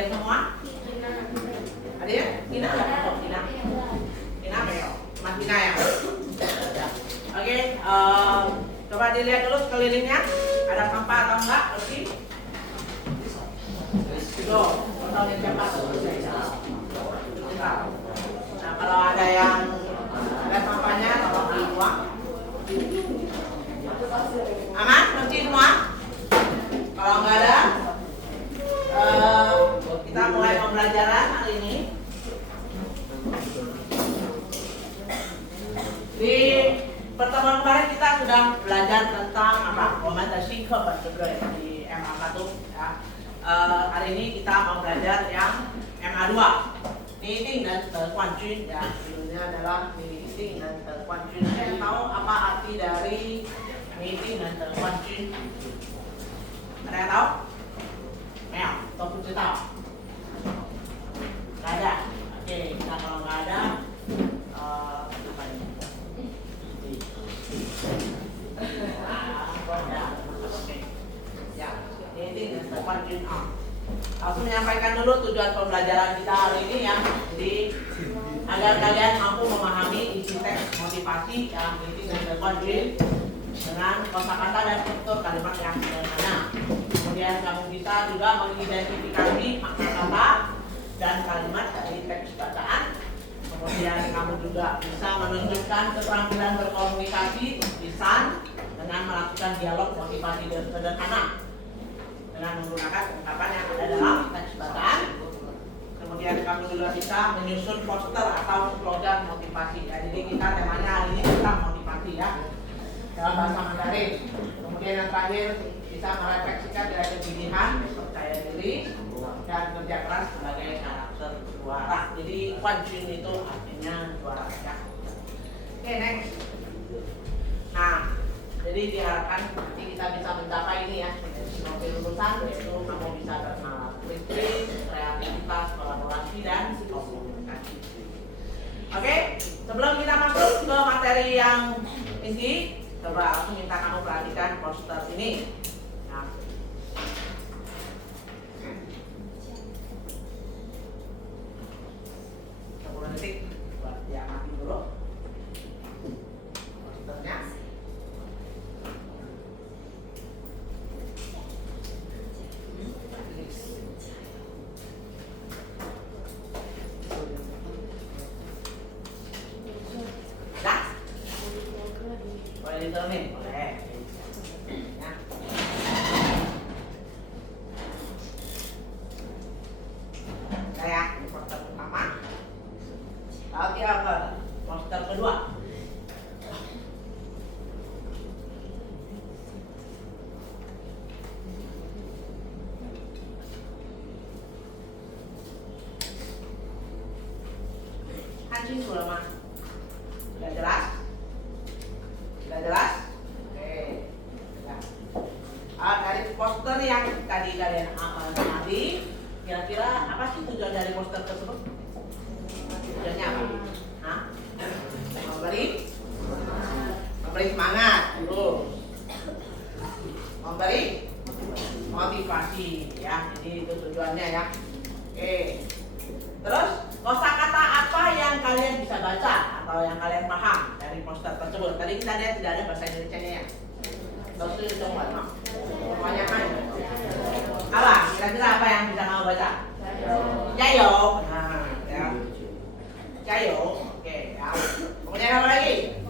hadir semua? Hadir? Tina nggak masuk? Tina? Tina Meo? Mas Tina ya? Oke, coba dilihat dulu sekelilingnya. Ada sampah atau enggak? Bersih? Tuh, tahu ini siapa? Nah, kalau ada yang ada sampahnya, tolong dibuang. Aman? Bersih semua? Kalau nggak ada, kita mulai pembelajaran hari ini. Di pertemuan kemarin kita sudah belajar tentang apa? Komentasi ke di MA1 ya. Hari ini kita mau belajar yang MA2. Meeting dan terkuanjun ya. Judulnya adalah meeting dan terkuanjun. Saya tahu apa arti dari meeting dan terkuanjun? Ada yang tahu? Mel, atau Putri tahu? Nggak ada. Oke, kita kalau nggak ada, apa ini? Oke, ya. Meeting dan terkuanjun. Langsung menyampaikan dulu tujuan pembelajaran kita hari ini ya. Jadi agar kalian mampu memahami isi teks motivasi yang meeting dan terkuanjun dengan kosakata dan struktur kalimat yang sederhana. Kemudian kamu bisa juga mengidentifikasi makna kata dan kalimat dari teks bacaan. Kemudian kamu juga bisa menunjukkan keterampilan berkomunikasi lisan dengan melakukan dialog motivasi sederhana dengan menggunakan ungkapan yang ada dalam teks bacaan. Kemudian kamu juga bisa menyusun poster atau slogan motivasi. Ya, jadi kita temanya hari ini tentang motivasi ya dalam bahasa Mandarin. Kemudian yang terakhir bisa merefleksikan nilai pilihan, percaya diri, dan kerja keras sebagai karakter juara. Jadi Kwanjun itu artinya juara ya. Oke, next. Nah, jadi diharapkan nanti kita bisa mencapai ini ya, menjadi lulusan, yaitu kamu bisa bernalar kritis, kreativitas, kolaborasi, dan komunikasi. Oke, sebelum kita masuk ke materi yang inti, coba aku minta kamu perhatikan poster ini. Nah, 10 detik buat dia mati dulu. Posternya. Dah? Boleh diturunin? Boleh. Ya. Saya ini poster pertama. Lalu kita ke poster kedua. Kan sudah mah? Sudah jelas? Sudah jelas? Oke. Ya. Dari poster yang tadi kalian amati, kira-kira apa sih tujuan dari poster tersebut? Tujuannya apa? Hah? Memberi semangat, terus memberi motivasi, ya. Jadi itu tujuannya ya. Oke. Terus kosakata apa yang kalian bisa baca atau yang kalian paham dari poster tersebut? Tadi kita lihat tidak ada bahasa Indonesianya ya. Terus itu coba, semuanya kan? Apa? Kira-kira apa yang bisa kamu baca? Jayo. Nah, ya. Jayo. Oke, ya. Kemudian apa lagi?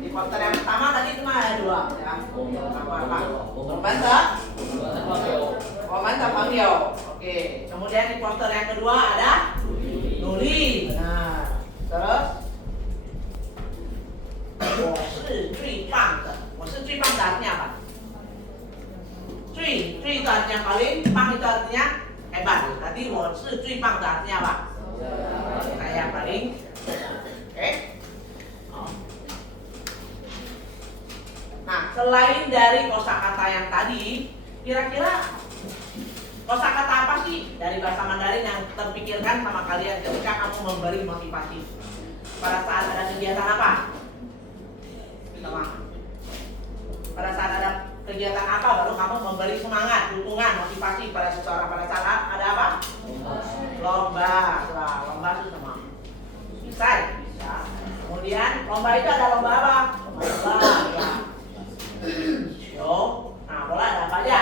Di poster yang pertama tadi cuma ada 2 ya. Apa? Membaca. Membaca panggil. Oke. Kemudian di poster yang kedua ada nulis. Nah, terus 我是最棒的. 我是最棒的 artinya apa? 最 itu artinya paling, bang itu artinya hebat. Tadi 我是最棒的 artinya apa? Saya paling. Oke. Nah, selain dari kosakata yang tadi, kira-kira kosakata apa sih dari bahasa Mandarin yang terpikirkan sama kalian ketika kamu memberi motivasi? Pada saat ada kegiatan apa? Sama. Pada saat ada kegiatan apa baru kamu memberi semangat, dukungan, motivasi pada seseorang? Pada saat ada apa? lomba. Wah, lomba itu sama. Bisa, ya? Bisa. Kemudian lomba itu ada lomba apa? Lomba ya. Show. Nah, bola ada apa aja?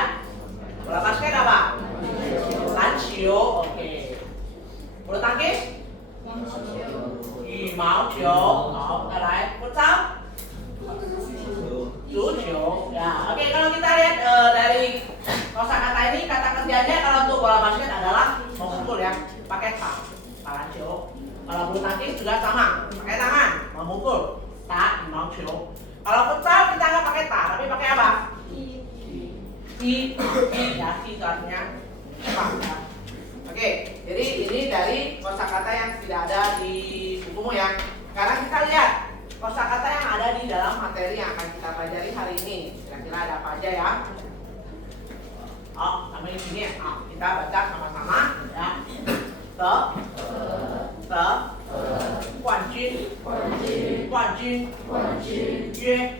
Bola basket apa? Lancio, oke. Bulu tangkis?羽毛球. Oh,再来. Futsal? Lucu. Ya, oke, kalau kita lihat dari kosakata ini, kata kerjanya kalau untuk bola basket adalah memukul ya, pakai ta, lancio. Kalau bulu tangkis juga sama, pakai tangan, memukul, ta, lancio. Kalau futsal kita nggak pakai ta, tapi pakai apa? I, ya, itu artinya apa? Ya. Oke, jadi ini dari kosakata yang tidak ada di bukumu ya. Sekarang kita lihat kosakata yang ada di dalam materi yang akan kita pelajari hari ini. Kira-kira ada apa aja ya? Oh, sama di sini. Oh, kita baca sama-sama ya. Te,冠军，冠军，约，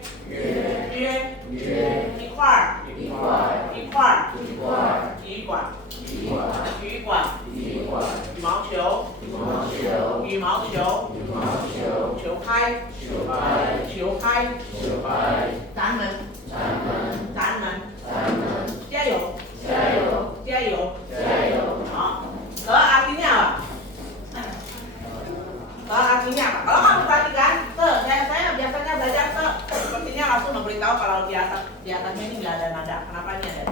一块儿，体育馆，羽毛球，球拍，咱们，加油，好，te artinya apa? Te artinya apa? Kalau kamu perhatikan, te, saya biasanya belajar te, sepertinya langsung memberitahu kalau di atasnya ini nggak ada nada. Kenapa ini ada?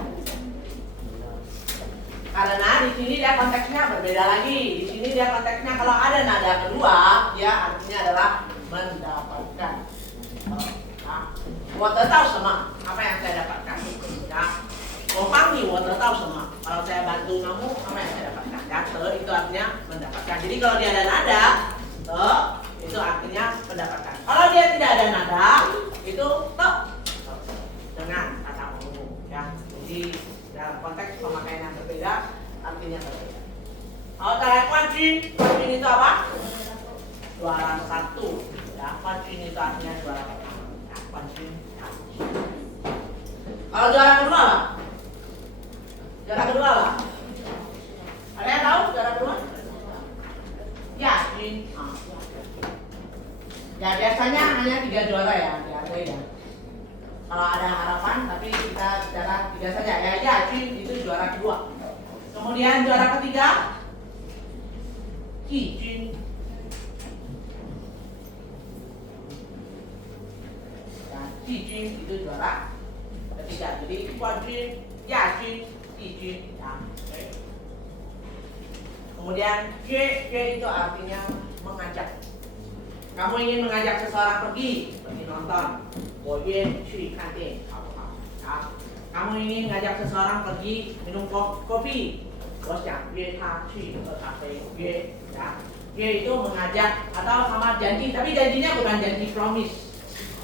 Karena di sini dia konteksnya berbeda lagi. Di sini dia konteksnya kalau ada nada kedua, ya artinya adalah mendapatkan. Nah, 我得到什么? Apa yang saya dapatkan? Ya. 我帮你，我得到什么? Kalau saya bantu kamu, apa yang saya dapatkan? Ya, te itu artinya mendapatkan. Jadi kalau dia ada nada, te itu artinya mendapatkan. Kalau dia tidak ada nada, itu te dengan kata umum. Ya. Jadi dalam konteks pemakaian yang berbeda, artinya berbeda. Kalau kita lihat kuanjun itu apa? Juara satu. Ya, kuanjun itu artinya juara pertama. Ya, kuanjun. Ya. Kalau juara kedua apa? Juara kedua apa? Ada yang tahu juara kedua? Ya, Jin. Ya, biasanya hanya 3 juara ya, ya. Kalau ada harapan, tapi kita bicara 3 saja. Ya, Jin itu juara kedua. Kemudian juara ketiga, Ji Jun. Ya, Ji Jun itu juara ketiga. Jadi Guan Jun, Ya Jun, Ji Jun. Ya. Okay. Kemudian Jue itu artinya mengajak. Kamu ingin mengajak seseorang pergi nonton. 我约去看电影，好不好？好。Kamu ingin ngajak seseorang pergi minum kopi. 我想约他去喝咖啡。约，ya. 约 itu mengajak atau sama janji, tapi janjinya bukan janji promise.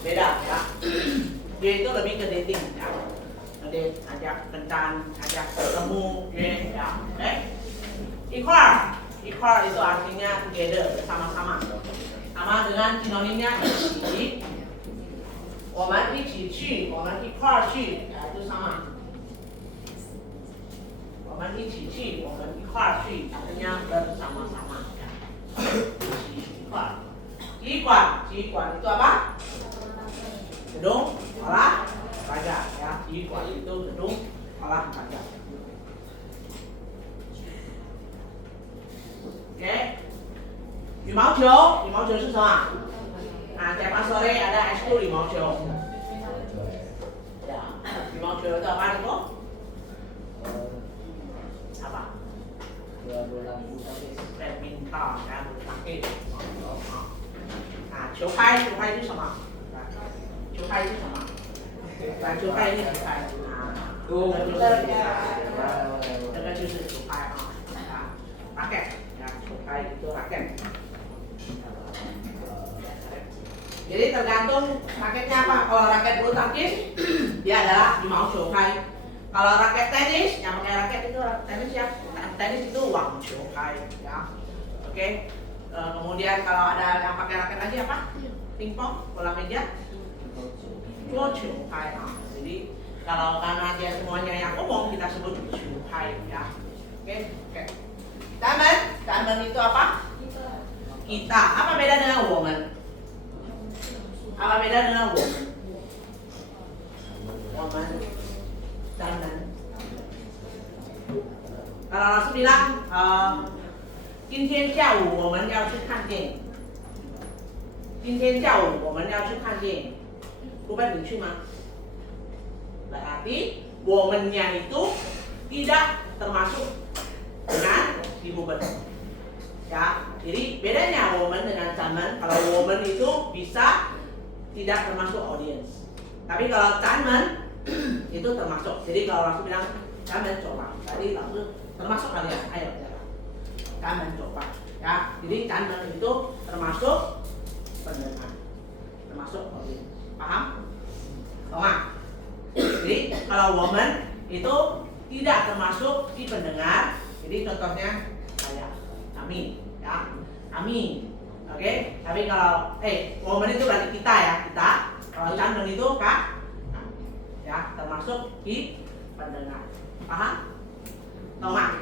Beda, ya. 约 itu lebih ke dating, ya. Ngedate, ajak kencan, ajak ketemu, 约, ya. Oke. 一块儿 itu artinya together, bersama-sama. Sama dengan sinonimnya 一起。我们一起去，我们一块儿去，ya, itu sama. 我们一起去，我们一块儿去，artinya bersama-sama. Ya. 一块儿。体育馆itu apa? Gedung olahraga. Ya, 体育馆 itu gedung olahraga. Oke. 羽毛球是什么? Nah, tiap sore ada ekskul 羽毛球. Ya, 羽毛球itu apa itu? Apa? Badminton, ya, bulu tangkis. Nah, 球拍 itu sama. 球拍 itu sama. Bukan 球拍 ini 球拍. Nah, itu就是球拍啊. Raket, ya, 球拍 itu raket. Jadi tergantung raketnya apa. Kalau raket bulu tangkis, dia adalah 羽毛球拍. Kalau raket tenis, yang pakai raket itu tenis ya. Tenis itu 网球拍, ya. Oke. Kemudian kalau ada yang pakai raket lagi apa? Pingpong, bola meja. 桌球拍. Jadi kalau karena dia semuanya yang umum kita sebut 球拍, ya. Oke. Zaman itu apa? Kita. Apa beda dengan woman? Apa beda dengan woman? Woman, zaman. Kalau langsung bilang, 今天下午我们要去看电影。今天下午我们要去看电影。Ruben, 你去吗？ Berarti woman-nya itu tidak termasuk dengan di Ruben. Ya, jadi bedanya woman dengan zaman. Kalau woman itu bisa tidak termasuk audience. Tapi kalau zaman itu termasuk. Jadi kalau langsung bilang zaman coba. Tadi langsung termasuk kalian. Ayo jalan. Zaman coba. Ya, jadi zaman itu termasuk pendengar, termasuk audience. Paham? Paham? Jadi kalau woman itu tidak termasuk di pendengar. Jadi contohnya saya, kami, ya, kami, oke. Tapi kalau woman itu berarti kita ya, kita. Kalau zaman itu kak, ya, termasuk di pendengar. Paham? Paham?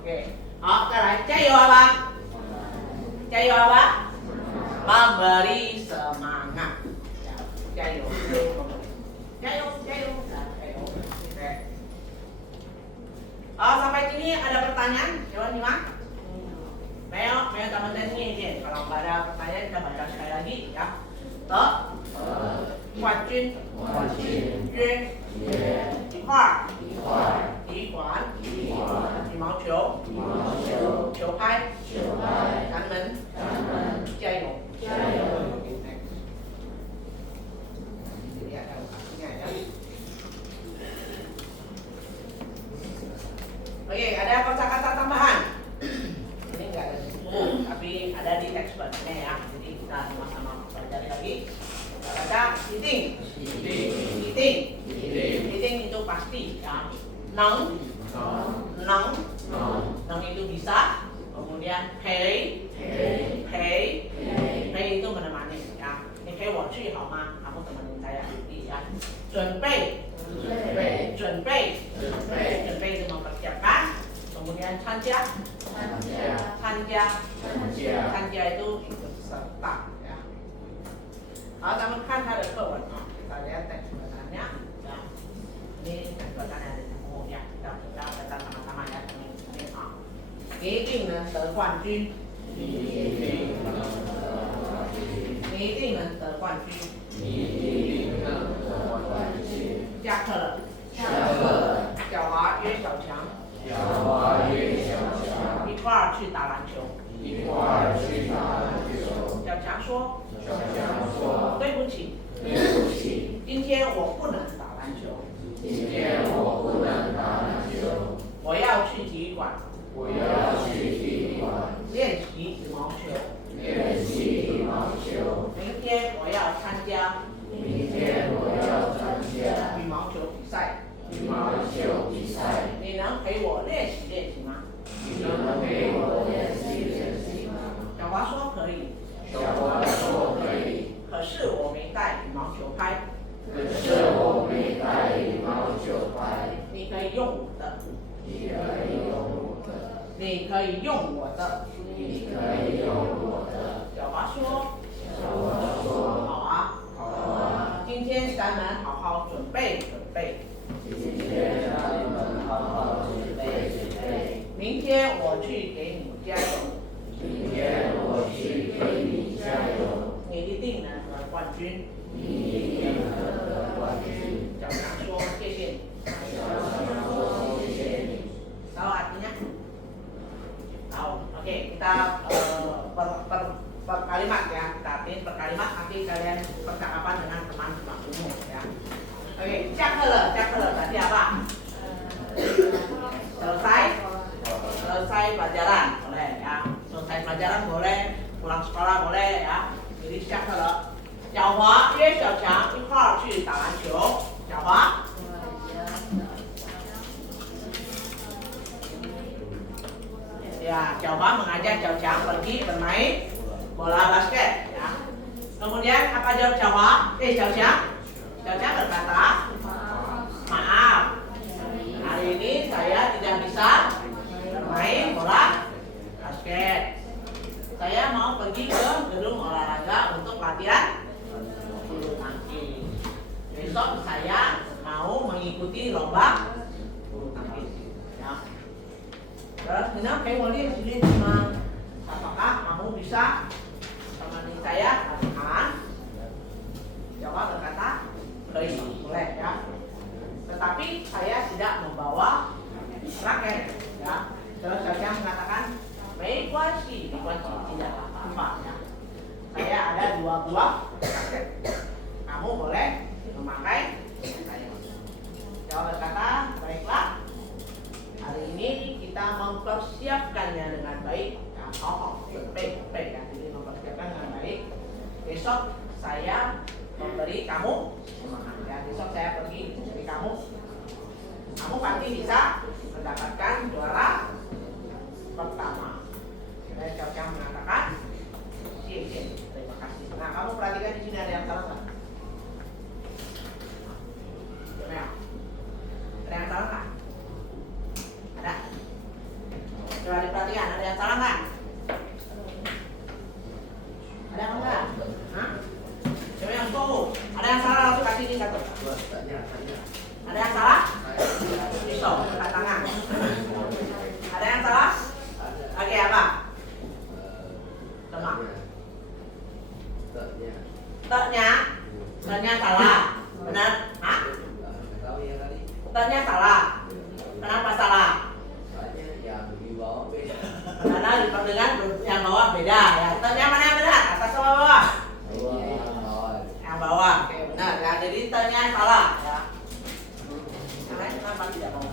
Oke. Oke, jayo apa? Jayo apa? Memberi semangat. Jayo. Jayo. Oke. Sampai sini ada pertanyaan? Coba nih, Mak. Meo teman-teman ini. Kalau nggak ada pertanyaan kita baca sekali lagi ya. Te, 冠军，约，一块儿，体育馆，羽毛球，球拍，咱们，加油。Oke, ada kosakata tambahan. Ini nggak ada di buku, tapi ada di textbooknya ya. Jadi kita sama-sama pelajari lagi. Kita baca eating itu pasti ya. Neng itu bisa. Kemudian pay itu menemani ya. Ini kayak 我去好吗？ Kamu temenin saya ya. 准备itu mempersiapkan. Kemudian 参加itu ikut serta ya. Kita kan ada kewan, kita lihat teks bacaannya ya. Ini teks bacaan yang ada di buku ya. Kita baca sama-sama ya. Ini 一定能得冠军，下课了，小华约小强，一块儿去打篮球。小强说，对不起，今天我不能打篮球，我要去体育馆练习羽毛球。明天我要参加羽毛球比赛。你能陪我练习吗？小华说可以。可是我没带羽毛球拍。你可以用我的。你可以用我的。小华说。好啊。今天咱们好好准备。明天我去给你加油。你一定能得冠军。小强说谢谢你。Tahu artinya? Tahu. Oke, kita per kalimat ya. Kita artiin per kalimat, nanti kalian percakapan dengan teman-teman umum ya. Oke, 下课了 berarti apa? Selesai pelajaran boleh ya. Selesai pelajaran boleh, pulang sekolah boleh ya. Jadi 下课了。小华约小强一块儿去打篮球。小华。Ya, Jawa mengajak Cao Chang pergi bermain bola basket ya. Kemudian apa jawab Jawa? Cao Chang berkata, maaf, hari ini saya tidak bisa bermain bola saya katakan, Jawa berkata boleh ya. Tetapi saya tidak membawa raket ya. Terus saya mengatakan meikuasi, tidak apa-apa ya. Saya ada 2 buah raket. Kamu boleh memakai saya. Jawa berkata, baiklah. Hari ini kita mempersiapkannya dengan baik. Ya, baik ya. Jadi mempersiapkan dengan baik. Besok saya memberi kamu semangat ya. Besok saya pergi memberi kamu. Kamu pasti bisa mendapatkan juara pertama. Saya Cao mengatakan, terima kasih. Nah, kamu perhatikan di sini ada yang salah nggak? Ada yang salah nggak? Ada? Coba diperhatikan, ada yang salah nggak? Ada apa enggak? Hah? Coba yang tahu. Ada yang salah langsung kasih ini satu. Ada yang salah? Pisau, angkat tangan. Ada yang salah? Oke, apa? Teman. Ternya salah. Benar? Hah? Ternya salah. Kenapa salah? Karena dengan yang bawah beda ya. Ternya mana yang benar? Atas sama bawah? Yang bawah. Oke, benar ya. Jadi ternya salah ya. Kenapa tidak mau?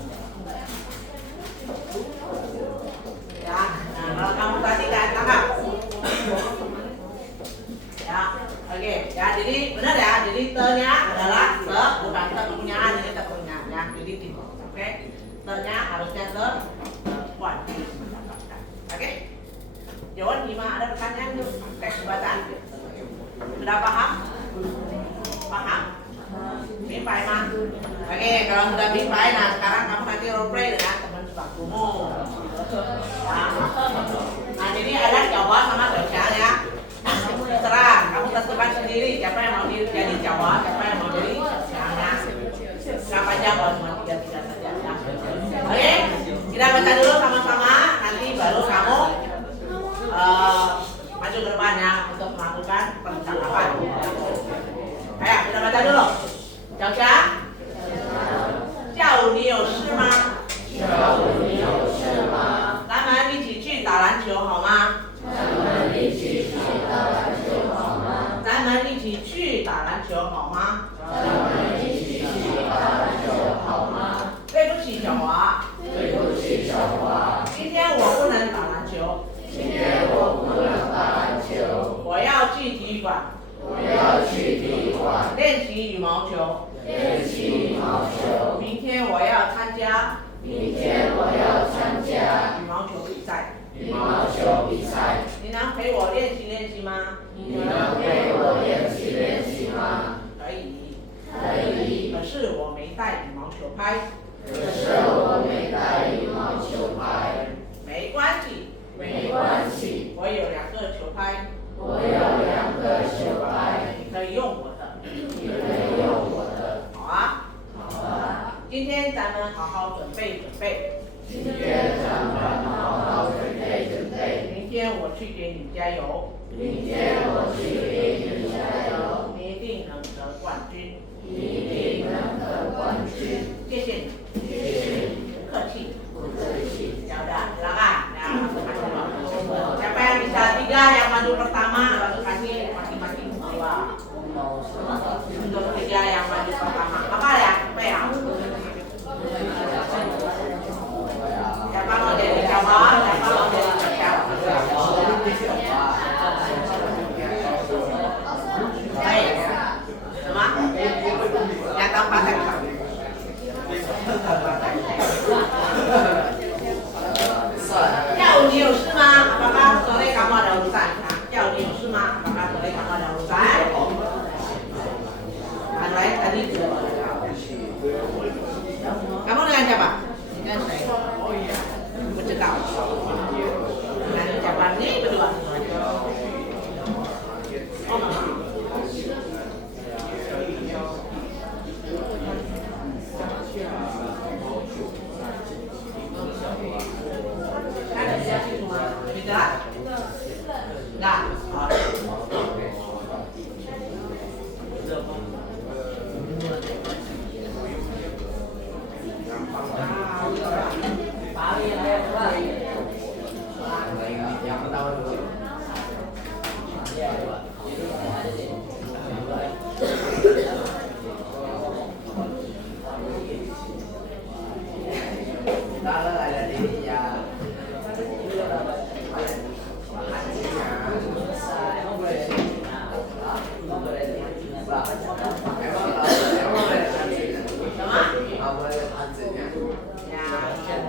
Ya, nah kalau kamu tadi kan tangkap. Ya, oke. Ya, jadi benar ya. Jadi ternya adalah bukan kepunyaan, ini kepunyaan ya. Jadi tidak. Oke. Ternya harusnya kuat mendapatkan. Oke. Jawaban 5 ada pertanyaan tuh. Teks bacaan. Sudah paham? Paham? Mimpai mah. Oke, kalau sudah mimpai, nah sekarang kamu nanti role play dengan teman sebangkumu. Nah, jadi ada Jawa sama Cao ya. Terserah, kamu tentukan sendiri siapa yang mau jadi Jawa, siapa yang mau jadi Cao. Berapa jam kalau cuma 3 saja ya. Oke, kita baca dulu sama-sama. Nanti baru kamu maju ke depan ya untuk melakukan percakapan. Ayo, kita baca dulu. Cao， 下午你有事吗？咱们一起去打篮球好吗？咱们一起去打篮球好吗？对不起，小华。今天我不能打篮球。我要去体育馆。练习羽毛球。明天我要参加羽毛球比赛。你能陪我练习吗？可以。可是我没带羽毛球拍。没关系。我有2个球拍。你可以用我的。好啊。今天咱们好好准备。明天我去给你加油。你一定能得冠军。谢谢你。不客气。Ya udah, silakan. Ya, siapa yang bisa 3 yang maju pertama, lalu kasih masing-masing 2. Untuk 3 yang maju pertama. Apa ya? Siapa mau jadi Jawa? Siapa mau jadi Cao? Kalau ada di ya Ya,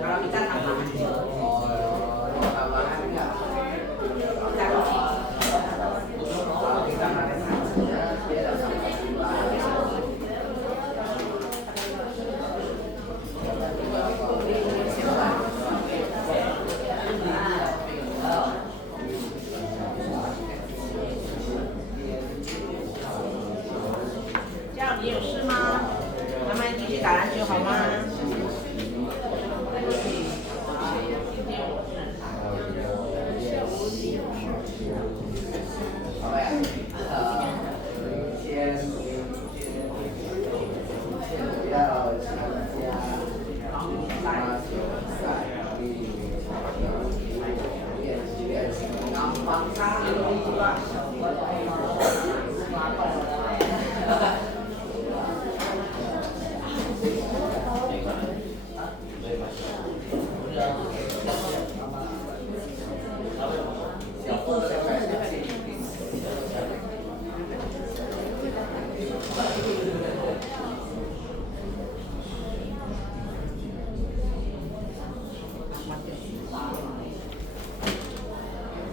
kalau kita tambahan. Kita这样你有事吗？咱们继续打篮球好吗？gampang sekali.